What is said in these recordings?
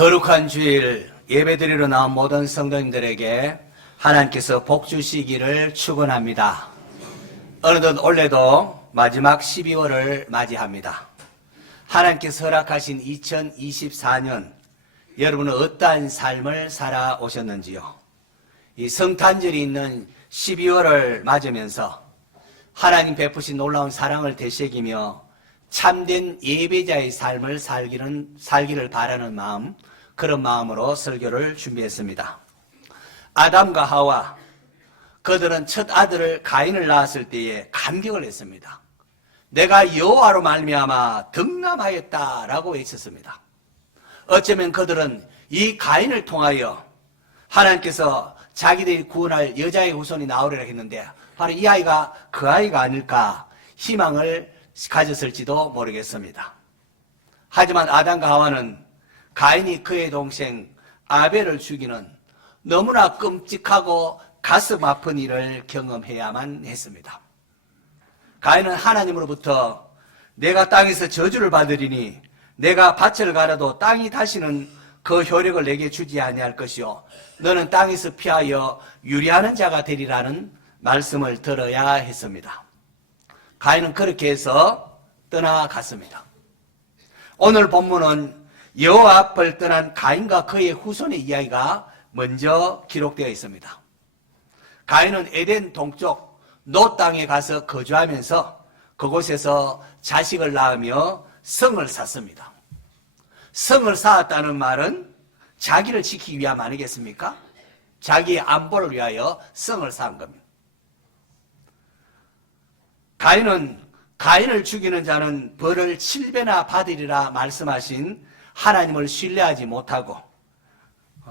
거룩한 주일 예배드리러 나온 모든 성도님들에게 하나님께서 복 주시기를 축원합니다. 어느덧 올해도 마지막 12월을 맞이합니다. 하나님께서 허락하신 2024년 여러분은 어떠한 삶을 살아오셨는지요? 이 성탄절이 있는 12월을 맞으면서 하나님 베푸신 놀라운 사랑을 되새기며 참된 예배자의 삶을 살기를 바라는 마음, 그런 마음으로 설교를 준비했습니다. 아담과 하와, 그들은 첫 아들을 가인을 낳았을 때에 감격을 했습니다. 내가 여호와로 말미암아 득남하였다라고 외쳤습니다. 어쩌면 그들은 이 가인을 통하여 하나님께서 자기들이 구원할 여자의 후손이 나오리라 했는데 바로 이 아이가 그 아이가 아닐까 희망을 가졌을지도 모르겠습니다. 하지만 아담과 하와는 가인이 그의 동생 아벨을 죽이는 너무나 끔찍하고 가슴 아픈 일을 경험해야만 했습니다. 가인은 하나님으로부터 내가 땅에서 저주를 받으리니 내가 밭을 갈아도 땅이 다시는 그 효력을 내게 주지 아니할 것이요 너는 땅에서 피하여 유리하는 자가 되리라는 말씀을 들어야 했습니다. 가인은 그렇게 해서 떠나갔습니다. 오늘 본문은 여호와 앞을 떠난 가인과 그의 후손의 이야기가 먼저 기록되어 있습니다. 가인은 에덴 동쪽 노 땅에 가서 거주하면서 그곳에서 자식을 낳으며 성을 쌓습니다. 성을 쌓았다는 말은 자기를 지키기 위함 아니겠습니까? 자기의 안보를 위하여 성을 쌓은 겁니다. 가인은 가인을 죽이는 자는 벌을 7배나 받으리라 말씀하신 하나님을 신뢰하지 못하고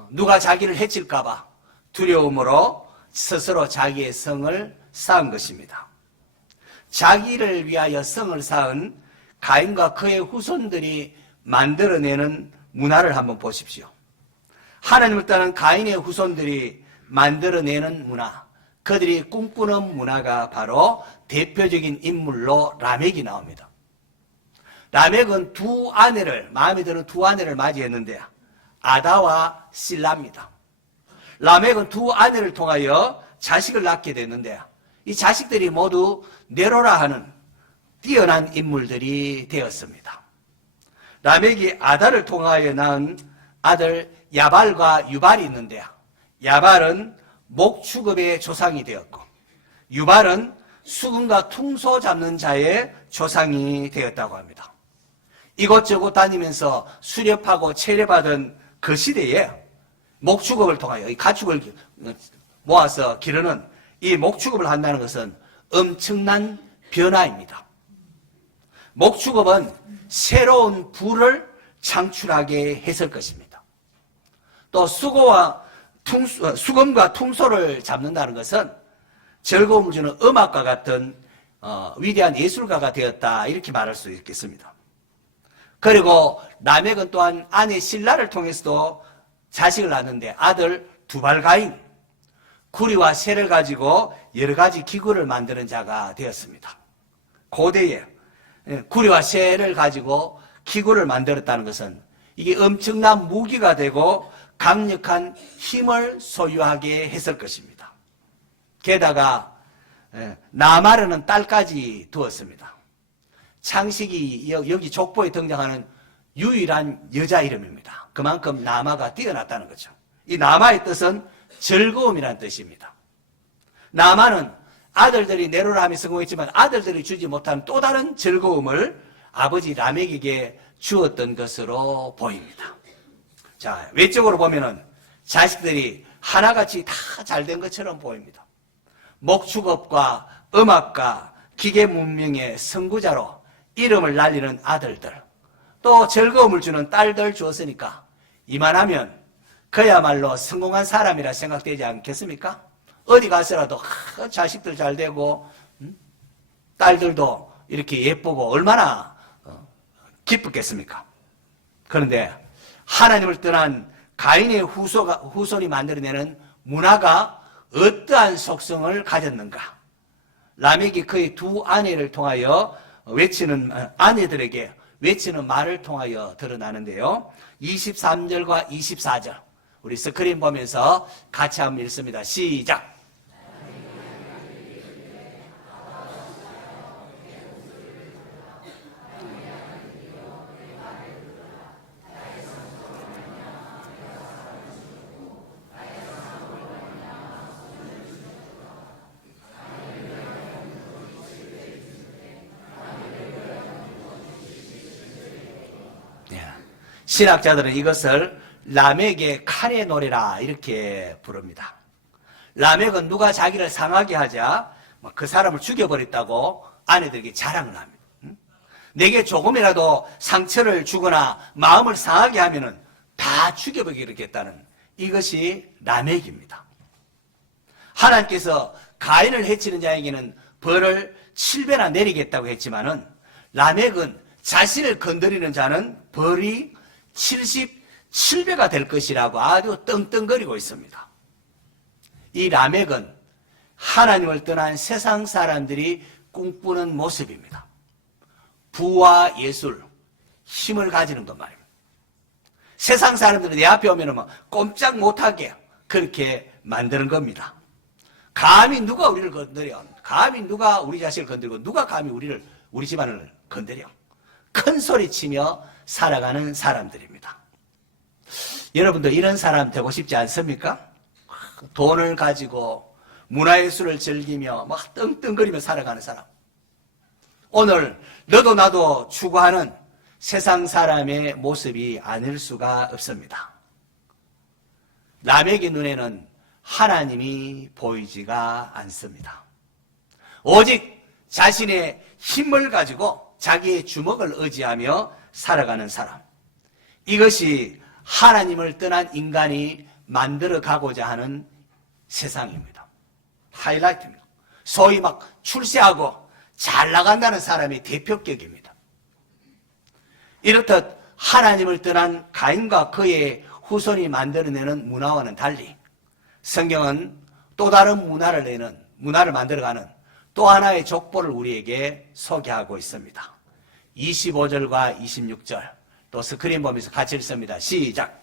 누가 자기를 해칠까봐 두려움으로 스스로 자기의 성을 쌓은 것입니다. 자기를 위하여 성을 쌓은 가인과 그의 후손들이 만들어내는 문화를 한번 보십시오. 하나님을 따르는 가인의 후손들이 만들어내는 문화, 그들이 꿈꾸는 문화가 바로 대표적인 인물로 라멕이 나옵니다. 라멕은 마음에 드는 두 아내를 맞이했는데 아다와 실라입니다. 라멕은 두 아내를 통하여 자식을 낳게 됐는데 이 자식들이 모두 네로라 하는 뛰어난 인물들이 되었습니다. 라멕이 아다를 통하여 낳은 아들 야발과 유발이 있는데 야발은 목축업의 조상이 되었고 유발은 수금과 퉁소 잡는 자의 조상이 되었다고 합니다. 이곳저곳 다니면서 수렵하고 체려받은 그 시대에 목축업을 통하여 이 가축을 모아서 기르는 이 목축업을 한다는 것은 엄청난 변화입니다. 목축업은 새로운 부를 창출하게 했을 것입니다. 또 수금과 퉁소를 잡는다는 것은 즐거움을 주는 음악과 같은 위대한 예술가가 되었다 이렇게 말할 수 있겠습니다. 그리고 라멕은 또한 아내 실라를 통해서도 자식을 낳는데 아들 두발가인, 구리와 쇠를 가지고 여러 가지 기구를 만드는 자가 되었습니다. 고대에 구리와 쇠를 가지고 기구를 만들었다는 것은 이게 엄청난 무기가 되고 강력한 힘을 소유하게 했을 것입니다. 게다가 나마르는 딸까지 두었습니다. 창세기 여기 족보에 등장하는 유일한 여자 이름입니다. 그만큼 나마가 뛰어났다는 거죠. 이 나마의 뜻은 즐거움이라는 뜻입니다. 나마는 아들들이 네로라함이 성공했지만 아들들이 주지 못한 또 다른 즐거움을 아버지 라멕에게 주었던 것으로 보입니다. 자, 외적으로 보면은 자식들이 하나같이 다 잘된 것처럼 보입니다. 목축업과 음악과 기계 문명의 선구자로 이름을 날리는 아들들, 또 즐거움을 주는 딸들 주었으니까 이만하면 그야말로 성공한 사람이라 생각되지 않겠습니까? 어디 가서라도 자식들 잘 되고 딸들도 이렇게 예쁘고 얼마나 기쁘겠습니까? 그런데 하나님을 떠난 가인의 후손이 만들어내는 문화가 어떠한 속성을 가졌는가? 라멕이 그의 두 아내를 통하여 외치는 아내들에게 외치는 말을 통하여 드러나는데요. 23절과 24절 우리 스크린 보면서 같이 한번 읽습니다. 시작. 신학자들은 이것을 라멕의 칼의 노래라 이렇게 부릅니다. 라멕은 누가 자기를 상하게 하자 그 사람을 죽여버렸다고 아내들에게 자랑을 합니다. 내게 조금이라도 상처를 주거나 마음을 상하게 하면은 다 죽여버리겠다는 이것이 라멕입니다. 하나님께서 가인을 해치는 자에게는 벌을 7배나 내리겠다고 했지만은 라멕은 자신을 건드리는 자는 벌이 77배가 될 것이라고 아주 떵떵거리고 있습니다. 이 라멕은 하나님을 떠난 세상 사람들이 꿈꾸는 모습입니다. 부와 예술, 힘을 가지는 것 말입니다. 세상 사람들은 내 앞에 오면 꼼짝 못하게 그렇게 만드는 겁니다. 감히 누가 우리를 건드려? 감히 누가 우리 자식을 건드리고 누가 감히 우리 집안을 건드려? 큰 소리 치며 살아가는 사람들입니다. 여러분도 이런 사람 되고 싶지 않습니까? 돈을 가지고 문화예술을 즐기며 막 떵떵거리며 살아가는 사람. 오늘 너도 나도 추구하는 세상 사람의 모습이 아닐 수가 없습니다. 라멕의 눈에는 하나님이 보이지가 않습니다. 오직 자신의 힘을 가지고 자기의 주먹을 의지하며 살아가는 사람. 이것이 하나님을 떠난 인간이 만들어가고자 하는 세상입니다. 하이라이트입니다. 소위 막 출세하고 잘 나간다는 사람의 대표격입니다. 이렇듯 하나님을 떠난 가인과 그의 후손이 만들어내는 문화와는 달리 성경은 또 다른 문화를 만들어가는 또 하나의 족보를 우리에게 소개하고 있습니다. 25절과 26절 또 스크린 보면서 같이 읽습니다. 시작.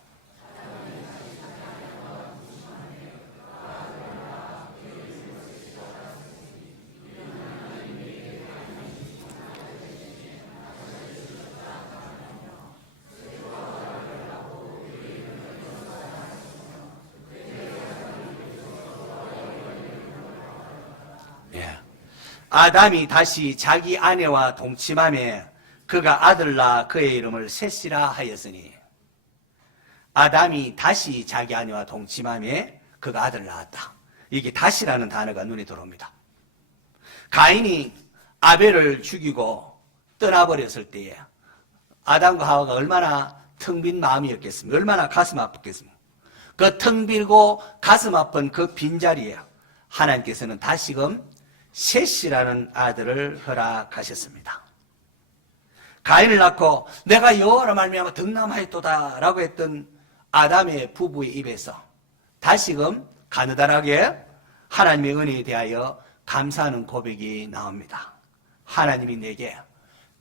아담이 다시 자기 아내와 동침하며 그가 아들 낳아 그의 이름을 셋이라 하였으니. 아담이 다시 자기 아내와 동침하며 그가 아들 낳았다. 이게 다시라는 단어가 눈에 들어옵니다. 가인이 아벨을 죽이고 떠나버렸을 때에 아담과 하와가 얼마나 텅 빈 마음이었겠습니까? 얼마나 가슴 아팠겠습니까? 그 텅 비고 가슴 아픈 그 빈자리에 하나님께서는 다시금 셋이라는 아들을 허락하셨습니다. 가인을 낳고 내가 여호와로 말미암아 덕남하였도다 라고 했던 아담의 부부의 입에서 다시금 가느다랗게 하나님의 은혜에 대하여 감사하는 고백이 나옵니다. 하나님이 내게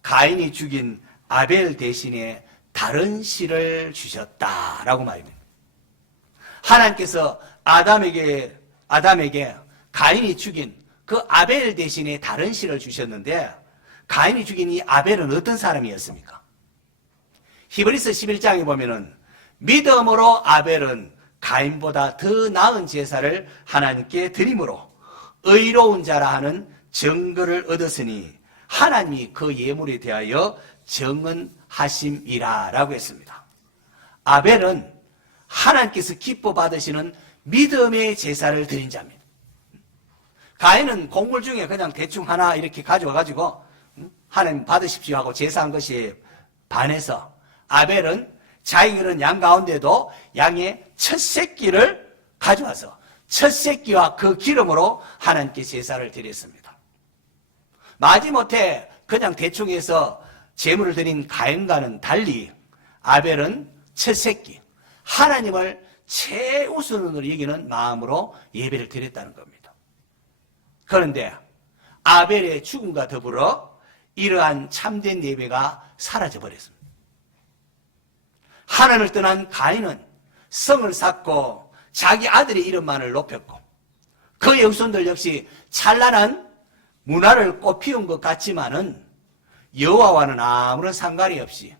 가인이 죽인 아벨 대신에 다른 씨를 주셨다라고 말입니다. 하나님께서 아담에게 가인이 죽인 그 아벨 대신에 다른 씨를 주셨는데 가인이 죽인 이 아벨은 어떤 사람이었습니까? 히브리서 11장에 보면은 믿음으로 아벨은 가인보다 더 나은 제사를 하나님께 드림으로 의로운 자라 하는 증거를 얻었으니 하나님이 그 예물에 대하여 정언하심이라 라고 했습니다. 아벨은 하나님께서 기뻐 받으시는 믿음의 제사를 드린 자입니다. 가인은 곡물 중에 그냥 대충 하나 이렇게 가져와가지고 하나님 받으십시오 하고 제사한 것이 반해서 아벨은 자기 그런 양 가운데도 양의 첫 새끼를 가져와서 첫 새끼와 그 기름으로 하나님께 제사를 드렸습니다. 마지못해 그냥 대충 해서 제물을 드린 가인과는 달리 아벨은 첫 새끼, 하나님을 최우선으로 여기는 마음으로 예배를 드렸다는 겁니다. 그런데 아벨의 죽음과 더불어 이러한 참된 예배가 사라져버렸습니다. 하나님을 떠난 가인은 성을 쌓고 자기 아들의 이름만을 높였고 그의 후손들 역시 찬란한 문화를 꽃피운 것 같지만은 여호와와는 아무런 상관이 없이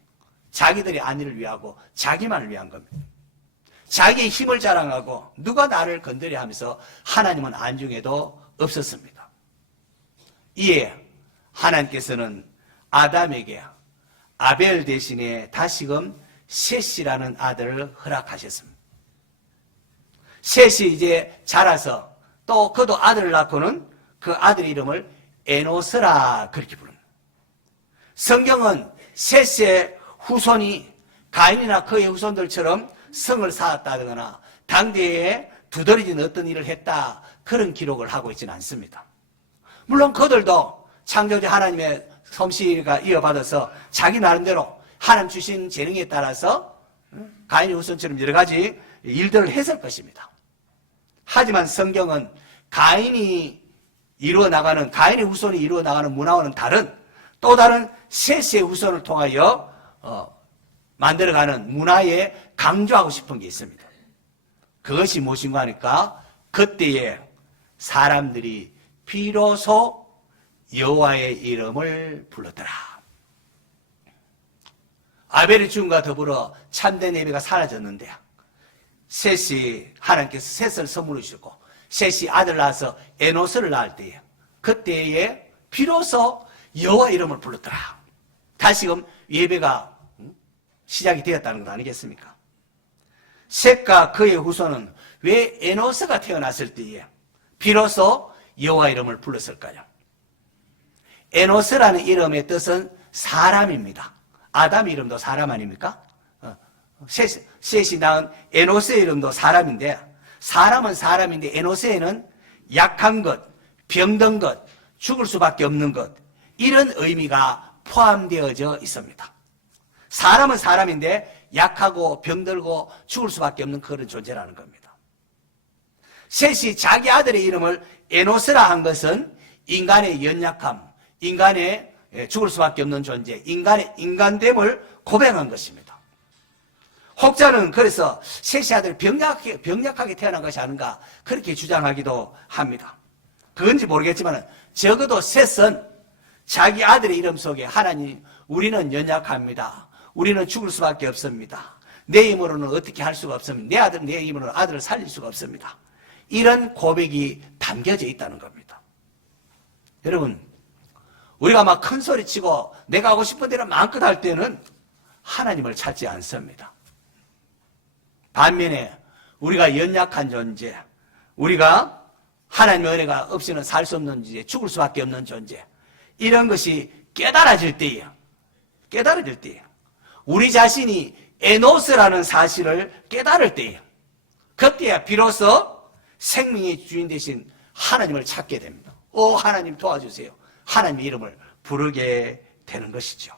자기들의 안위를 위하고 자기만을 위한 겁니다. 자기의 힘을 자랑하고 누가 나를 건드려 하면서 하나님은 안중에도 없었습니다. 이에 하나님께서는 아담에게 아벨 대신에 다시금 셋이라는 아들을 허락하셨습니다. 셋이 이제 자라서 또 그도 아들을 낳고는 그 아들의 이름을 에노스라 그렇게 부릅니다. 성경은 셋의 후손이 가인이나 그의 후손들처럼 성을 쌓았다거나 당대에 두드러진 어떤 일을 했다 그런 기록을 하고 있지는 않습니다. 물론 그들도 창조주 하나님의 솜씨가 이어받아서 자기 나름대로 하나님 주신 재능에 따라서 가인의 후손처럼 여러 가지 일들을 했을 것입니다. 하지만 성경은 가인의 후손이 이루어 나가는 문화와는 다른 또 다른 셋의 후손을 통하여 만들어가는 문화에 강조하고 싶은 게 있습니다. 그것이 무엇인가 하니까 그때에 사람들이 비로소 여호와의 이름을 불렀더라. 아벨의 죽음과 더불어 참된 예배가 사라졌는데 셋이 하나님께서 셋을 선물로 주셨고 셋이 아들 낳아서 에노스를 낳을 때에 그때에 비로소 여호와 이름을 불렀더라. 다시금 예배가 시작이 되었다는 것 아니겠습니까? 셋과 그의 후손은 왜 에노스가 태어났을 때에 비로소 여호와 이름을 불렀을까요? 에노스라는 이름의 뜻은 사람입니다. 아담의 이름도 사람 아닙니까? 셋이 낳은 에노스의 이름도 사람인데 사람은 사람인데 에노스에는 약한 것, 병든 것, 죽을 수밖에 없는 것 이런 의미가 포함되어져 있습니다. 사람은 사람인데 약하고 병들고 죽을 수밖에 없는 그런 존재라는 겁니다. 셋이 자기 아들의 이름을 에노스라 한 것은 인간의 연약함, 인간의 죽을 수밖에 없는 존재, 인간의 인간됨을 고백한 것입니다. 혹자는 그래서 셋이 아들이 병약하게 태어난 것이 아닌가 그렇게 주장하기도 합니다. 그건지 모르겠지만 적어도 셋은 자기 아들의 이름 속에 하나님 우리는 연약합니다. 우리는 죽을 수밖에 없습니다. 내 힘으로는 어떻게 할 수가 없습니다. 내 힘으로는 아들을 살릴 수가 없습니다. 이런 고백이 담겨져 있다는 겁니다. 여러분 우리가 막 큰 소리 치고 내가 하고 싶은 대로 마음껏 할 때는 하나님을 찾지 않습니다. 반면에 우리가 연약한 존재, 우리가 하나님의 은혜가 없이는 살 수 없는 존재, 죽을 수밖에 없는 존재 이런 것이 깨달아질 때에 우리 자신이 에노스라는 사실을 깨달을 때에 그때야 비로소 생명의 주인 되신 하나님을 찾게 됩니다. 오 하나님 도와주세요. 하나님의 이름을 부르게 되는 것이죠.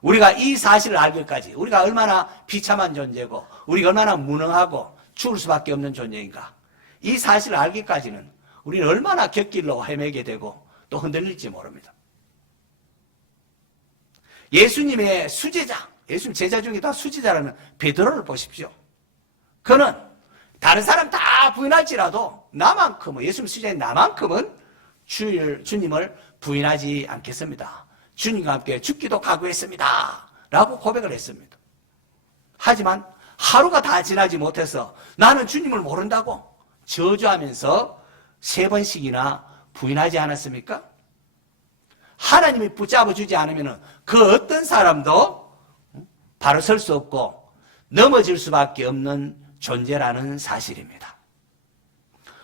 우리가 이 사실을 알기까지 우리가 얼마나 비참한 존재고 우리가 얼마나 무능하고 죽을 수밖에 없는 존재인가 이 사실을 알기까지는 우리는 얼마나 곁길로 헤매게 되고 또 흔들릴지 모릅니다. 예수님의 수제자, 예수님 제자 중에 다 수제자라는 베드로를 보십시오. 그는 다른 사람 다 부인할지라도 나만큼은 예수님 수제자인 나만큼은 주님을 부인하지 않겠습니다. 주님과 함께 죽기도 각오했습니다. 라고 고백을 했습니다. 하지만 하루가 다 지나지 못해서 나는 주님을 모른다고 저주하면서 3번씩이나 부인하지 않았습니까? 하나님이 붙잡아 주지 않으면 그 어떤 사람도 바로 설 수 없고 넘어질 수밖에 없는 존재라는 사실입니다.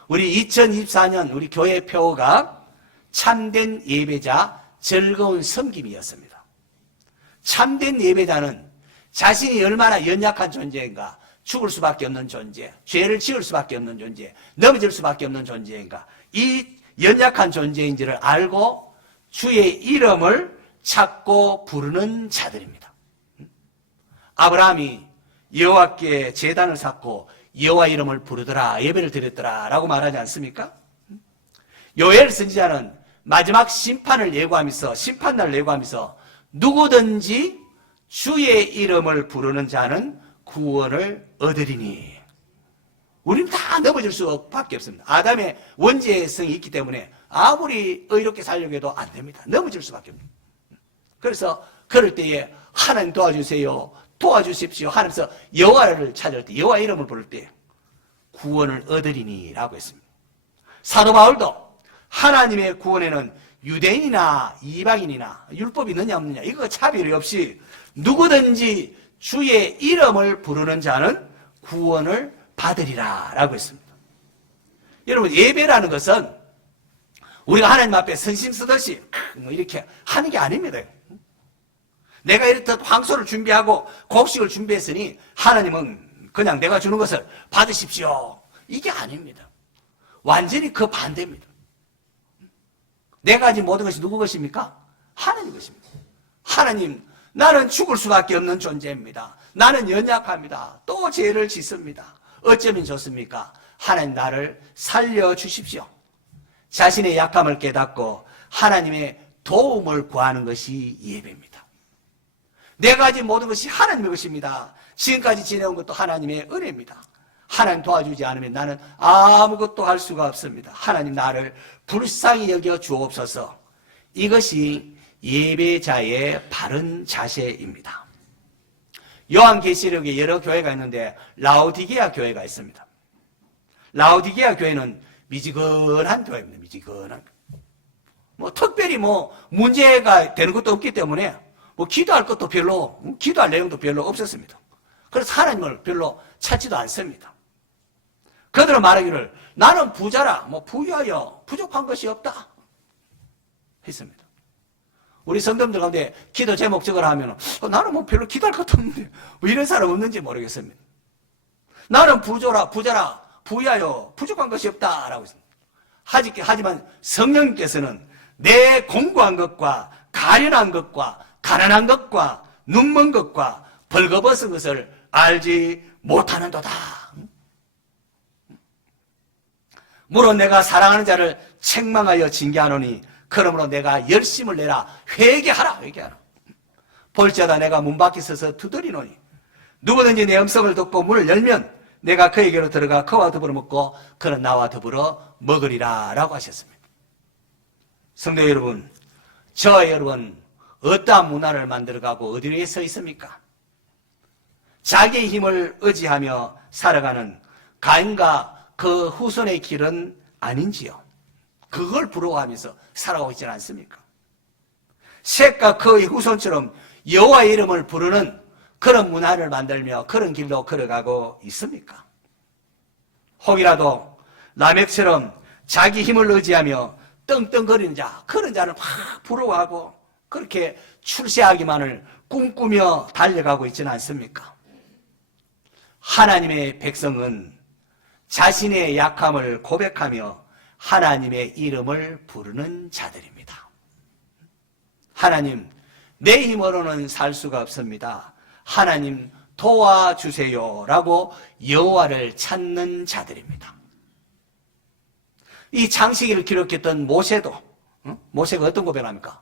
우리 2024년 우리 교회 표어가 참된 예배자, 즐거운 섬김이었습니다. 참된 예배자는 자신이 얼마나 연약한 존재인가, 죽을 수밖에 없는 존재, 죄를 지을 수밖에 없는 존재, 넘어질 수밖에 없는 존재인가, 이 연약한 존재인지를 알고 주의 이름을 찾고 부르는 자들입니다. 아브라함이 여호와께 제단을 쌓고 여호와 이름을 부르더라, 예배를 드렸더라 라고 말하지 않습니까? 요엘 선지자는 마지막 심판을 예고하면서 심판날을 예고하면서 누구든지 주의 이름을 부르는 자는 구원을 얻으리니. 우리는 다 넘어질 수밖에 없습니다. 아담의 원죄성이 있기 때문에 아무리 의롭게 살려고 해도 안 됩니다. 넘어질 수밖에 없습니다. 그래서 그럴 때에 하나님 도와주세요, 도와주십시오 하면서 여호와를 찾을 때, 여호와 이름을 부를 때 구원을 얻으리니 라고 했습니다. 사도 바울도 하나님의 구원에는 유대인이나 이방인이나 율법이 있느냐 없느냐 이거 차별이 없이 누구든지 주의 이름을 부르는 자는 구원을 받으리라 라고 했습니다. 여러분, 예배라는 것은 우리가 하나님 앞에 선심 쓰듯이 뭐 이렇게 하는 게 아닙니다. 내가 이렇듯 황소를 준비하고 곡식을 준비했으니 하나님은 그냥 내가 주는 것을 받으십시오, 이게 아닙니다. 완전히 그 반대입니다. 내가 가진 모든 것이 누구 것입니까? 하나님 것입니다. 하나님, 나는 죽을 수밖에 없는 존재입니다. 나는 연약합니다. 또 죄를 짓습니다. 어쩌면 좋습니까? 하나님, 나를 살려주십시오. 자신의 약함을 깨닫고 하나님의 도움을 구하는 것이 예배입니다. 내가 가진 모든 것이 하나님의 것입니다. 지금까지 지내온 것도 하나님의 은혜입니다. 하나님 도와주지 않으면 나는 아무것도 할 수가 없습니다. 하나님, 나를 불쌍히 여겨 주옵소서. 이것이 예배자의 바른 자세입니다. 요한계시록에 여러 교회가 있는데 라오디게아 교회가 있습니다. 라오디게아 교회는 미지근한 교회입니다. 미지근한. 특별히 문제가 되는 것도 없기 때문에 기도할 것도 별로, 기도할 내용도 별로 없었습니다. 그래서 하나님을 별로 찾지도 않습니다. 그들은 말하기를 나는 부자라, 부유하여 부족한 것이 없다 했습니다. 우리 성도님들 가운데 기도 제목 적으라 하면 나는 별로 기도할 것도 없는데 이런 사람 없는지 모르겠습니다. 나는 부자라, 부유하여 부족한 것이 없다라고 했습니다. 하지만 성령님께서는 내 공고한 것과 가련한 것과 가난한 것과 눈먼 것과 벌거벗은 것을 알지 못하는도다. 물론 내가 사랑하는 자를 책망하여 징계하노니 그러므로 내가 열심을 내라. 회개하라. 볼지어다 내가 문 밖에 서서 두드리노니 누구든지 내 음성을 듣고 문을 열면 내가 그에게로 들어가 그와 더불어 먹고 그는 나와 더불어 먹으리라 라고 하셨습니다. 성도 여러분, 저와 여러분 어떠한 문화를 만들어가고 어디에 서 있습니까? 자기의 힘을 의지하며 살아가는 가인과 그 후손의 길은 아닌지요? 그걸 부러워하면서 살아가고 있지는 않습니까? 셋과 그의 후손처럼 여호와의 이름을 부르는 그런 문화를 만들며 그런 길로 걸어가고 있습니까? 혹이라도 라멕처럼 자기 힘을 의지하며 떵떵거리는 자, 그런 자를 막 부러워하고 그렇게 출세하기만을 꿈꾸며 달려가고 있지는 않습니까? 하나님의 백성은 자신의 약함을 고백하며 하나님의 이름을 부르는 자들입니다. 하나님, 내 힘으로는 살 수가 없습니다. 하나님 도와주세요 라고 여호와를 찾는 자들입니다. 이 창세기를 기록했던 모세도, 모세가 어떤 고백을 합니까?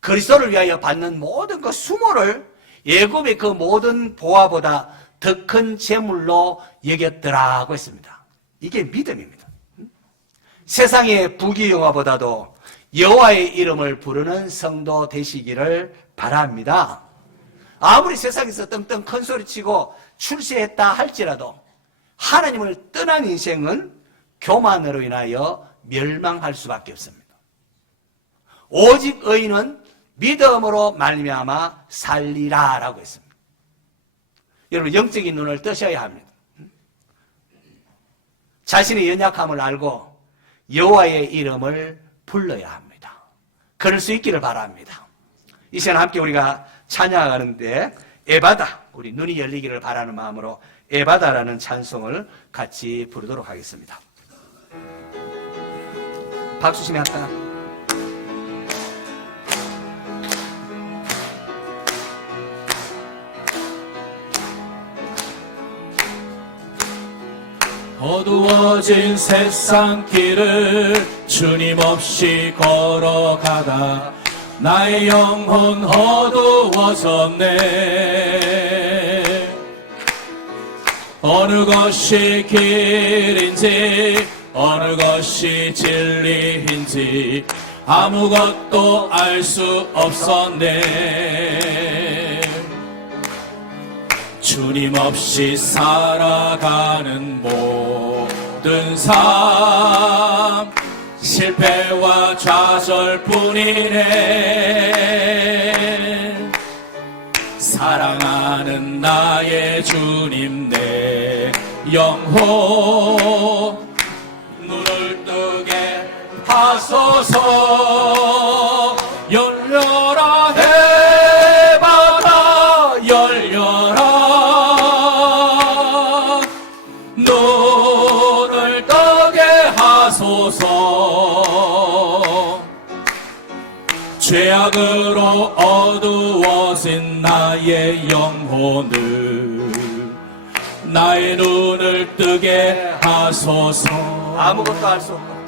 그리스도를 위하여 받는 모든 그 수모를 애굽의 그 모든 보화보다 더 큰 재물로 여겼더라고 했습니다. 이게 믿음입니다. 세상의 부귀영화보다도 여호와의 이름을 부르는 성도 되시기를 바랍니다. 아무리 세상에서 떵떵 큰 소리치고 출세했다 할지라도 하나님을 떠난 인생은 교만으로 인하여 멸망할 수밖에 없습니다. 오직 의인은 믿음으로 말미암아 살리라 라고 했습니다. 여러분, 영적인 눈을 뜨셔야 합니다. 자신의 연약함을 알고 여호와의 이름을 불러야 합니다. 그럴 수 있기를 바랍니다. 이 시간 함께 우리가 찬양하는데 에바다, 우리 눈이 열리기를 바라는 마음으로 에바다라는 찬송을 같이 부르도록 하겠습니다. 박수 치면 할까요? 어두워진 세상 길을 주님 없이 걸어가다 나의 영혼 어두워졌네. 어느 것이 길인지 어느 것이 진리인지 아무것도 알 수 없었네. 주님 없이 살아가는 모든 삶 실패와 좌절뿐이네. 사랑하는 나의 주님 내 영혼 눈을 뜨게 하소서. 열려라 해바다 열려라. 눈을 뜨게 하소서. 죄악으로 어두워진 나의 영혼을 나의 눈을 뜨게 하소서. 아무것도 알 수 없고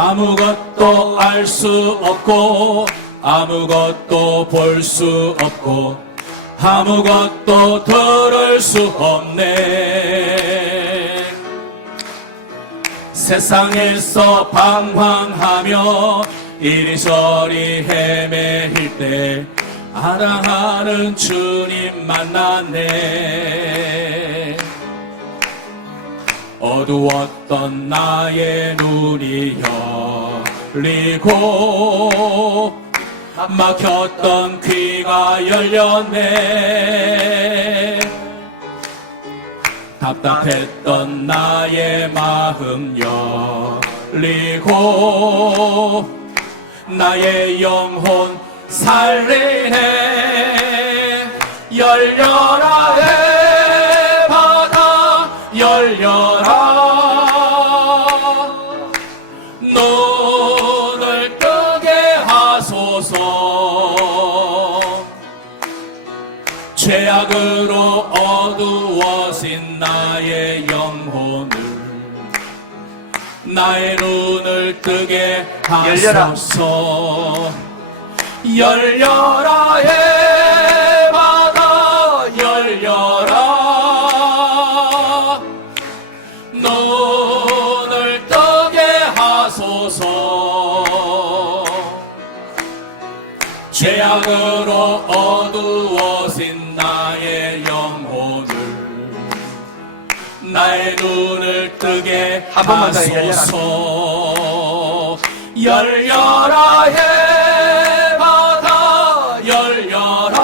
아무것도 알 수 없고 아무것도 볼 수 없고 아무것도 들을 수 없네. 세상에서 방황하며 이리저리 헤매일 때 사랑하는 주님 만났네. 어두웠던 나의 눈이 열리고 막혔던 귀가 열렸네. 답답했던 나의 마음 열리고 나의 영혼 살리네. 열려라 해바다 열려라. 눈을 뜨게 하소서. 죄악으로 어두워진 나의 영혼을 나의 눈을 뜨게 하소서. 열려라 해바다 열려라. 눈을 뜨게 하소서. 죄악으로 어두워진 나의 영혼을 나의 눈을 뜨게 한 번만 더 하소서. 열려라 해바다 열려라.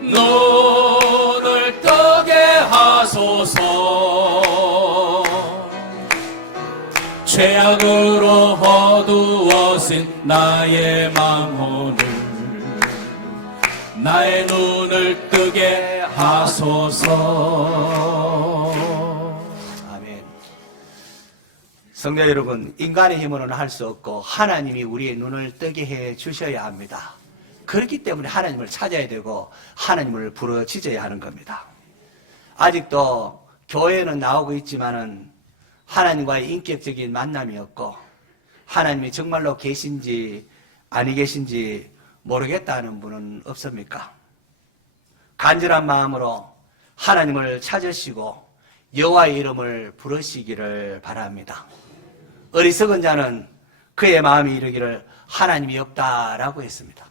눈을 뜨게 하소서. 죄악으로 어두워진 나의 영혼을 나의 눈을 뜨게 하소서. 아멘. 성도 여러분, 인간의 힘으로는 할 수 없고 하나님이 우리의 눈을 뜨게 해 주셔야 합니다. 그렇기 때문에 하나님을 찾아야 되고 하나님을 부르짖어야 하는 겁니다. 아직도 교회는 나오고 있지만은 하나님과의 인격적인 만남이 없고 하나님이 정말로 계신지 아니 계신지 모르겠다는 분은 없습니까? 간절한 마음으로 하나님을 찾으시고 여호와의 이름을 부르시기를 바랍니다. 어리석은 자는 그의 마음이 이르기를 하나님이 없다라고 했습니다.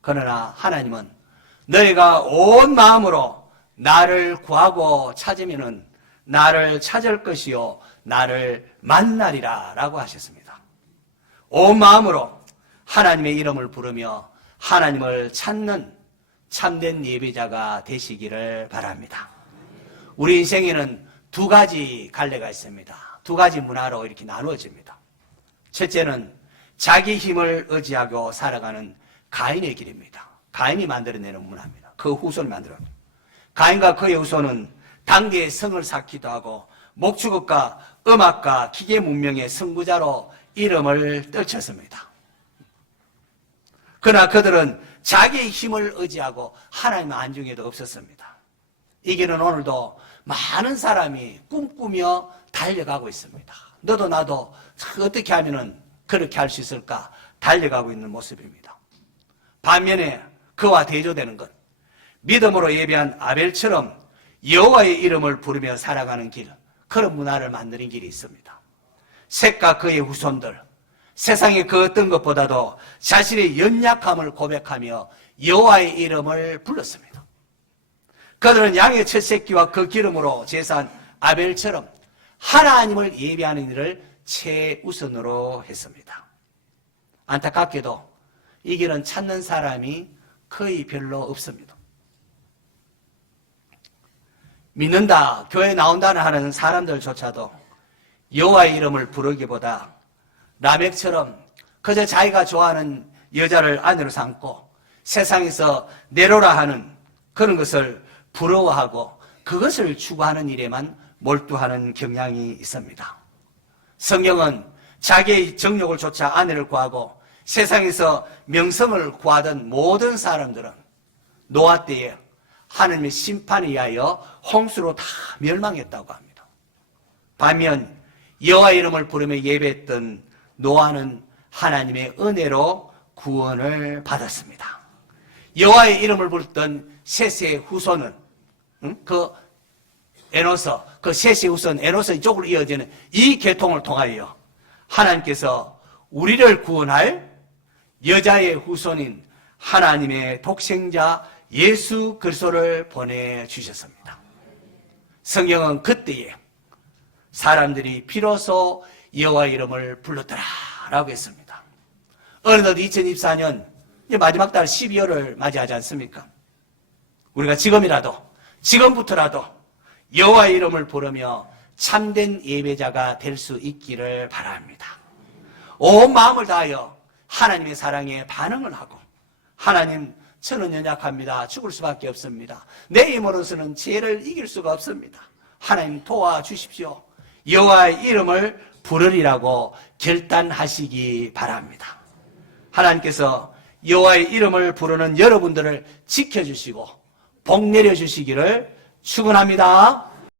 그러나 하나님은 너희가 온 마음으로 나를 구하고 찾으면은 나를 찾을 것이요 나를 만나리라 라고 하셨습니다. 온 마음으로 하나님의 이름을 부르며 하나님을 찾는 참된 예배자가 되시기를 바랍니다. 우리 인생에는 두 가지 갈래가 있습니다. 두 가지 문화로 이렇게 나누어집니다. 첫째는 자기 힘을 의지하고 살아가는 가인의 길입니다. 가인이 만들어내는 문화입니다. 그 후손이 만들어냅니다. 가인과 그의 후손은 당대의 성을 쌓기도 하고 목축업과 음악과 기계 문명의 선구자로 이름을 떨쳤습니다. 그러나 그들은 자기의 힘을 의지하고 하나님의 안중에도 없었습니다. 이 길은 오늘도 많은 사람이 꿈꾸며 달려가고 있습니다. 너도 나도 어떻게 하면은 그렇게 할 수 있을까 달려가고 있는 모습입니다. 반면에 그와 대조되는 것, 믿음으로 예배한 아벨처럼 여호와의 이름을 부르며 살아가는 길, 그런 문화를 만드는 길이 있습니다. 셋과 그의 후손들, 세상의 그 어떤 것보다도 자신의 연약함을 고백하며 여호와의 이름을 불렀습니다. 그들은 양의 첫 새끼와 그 기름으로 제사한 아벨처럼 하나님을 예배하는 일을 최우선으로 했습니다. 안타깝게도 이 길은 찾는 사람이 거의 별로 없습니다. 믿는다, 교회 나온다는 하는 사람들조차도 여호와의 이름을 부르기보다 라멕처럼 그저 자기가 좋아하는 여자를 아내로 삼고 세상에서 내로라 하는 그런 것을 부러워하고 그것을 추구하는 일에만 몰두하는 경향이 있습니다. 성경은 자기의 정욕을 쫓아 아내를 구하고 세상에서 명성을 구하던 모든 사람들은 노아 때에 하나님의 심판에 의하여 홍수로 다 멸망했다고 합니다. 반면 여호와의 이름을 부르며 예배했던 노아는 하나님의 은혜로 구원을 받았습니다. 여호와의 이름을 부르던 셋의 후손은 그 에노서, 그 셋의 후손 에노서 이쪽으로 이어지는 이 계통을 통하여 하나님께서 우리를 구원할 여자의 후손인 하나님의 독생자 예수 그리스도를 보내주셨습니다. 성경은 그때에 사람들이 비로소 여호와의 이름을 불렀더라라고 했습니다. 어느덧 2024년 마지막 달 12월을 맞이하지 않습니까? 우리가 지금부터라도 여호와의 이름을 부르며 참된 예배자가 될 수 있기를 바랍니다. 온 마음을 다하여 하나님의 사랑에 반응을 하고, 하나님, 저는 연약합니다. 죽을 수밖에 없습니다. 내 힘으로서는 죄를 이길 수가 없습니다. 하나님 도와주십시오. 여호와의 이름을 부르리라고 결단하시기 바랍니다. 하나님께서 여호와의 이름을 부르는 여러분들을 지켜주시고 복 내려주시기를 축원합니다.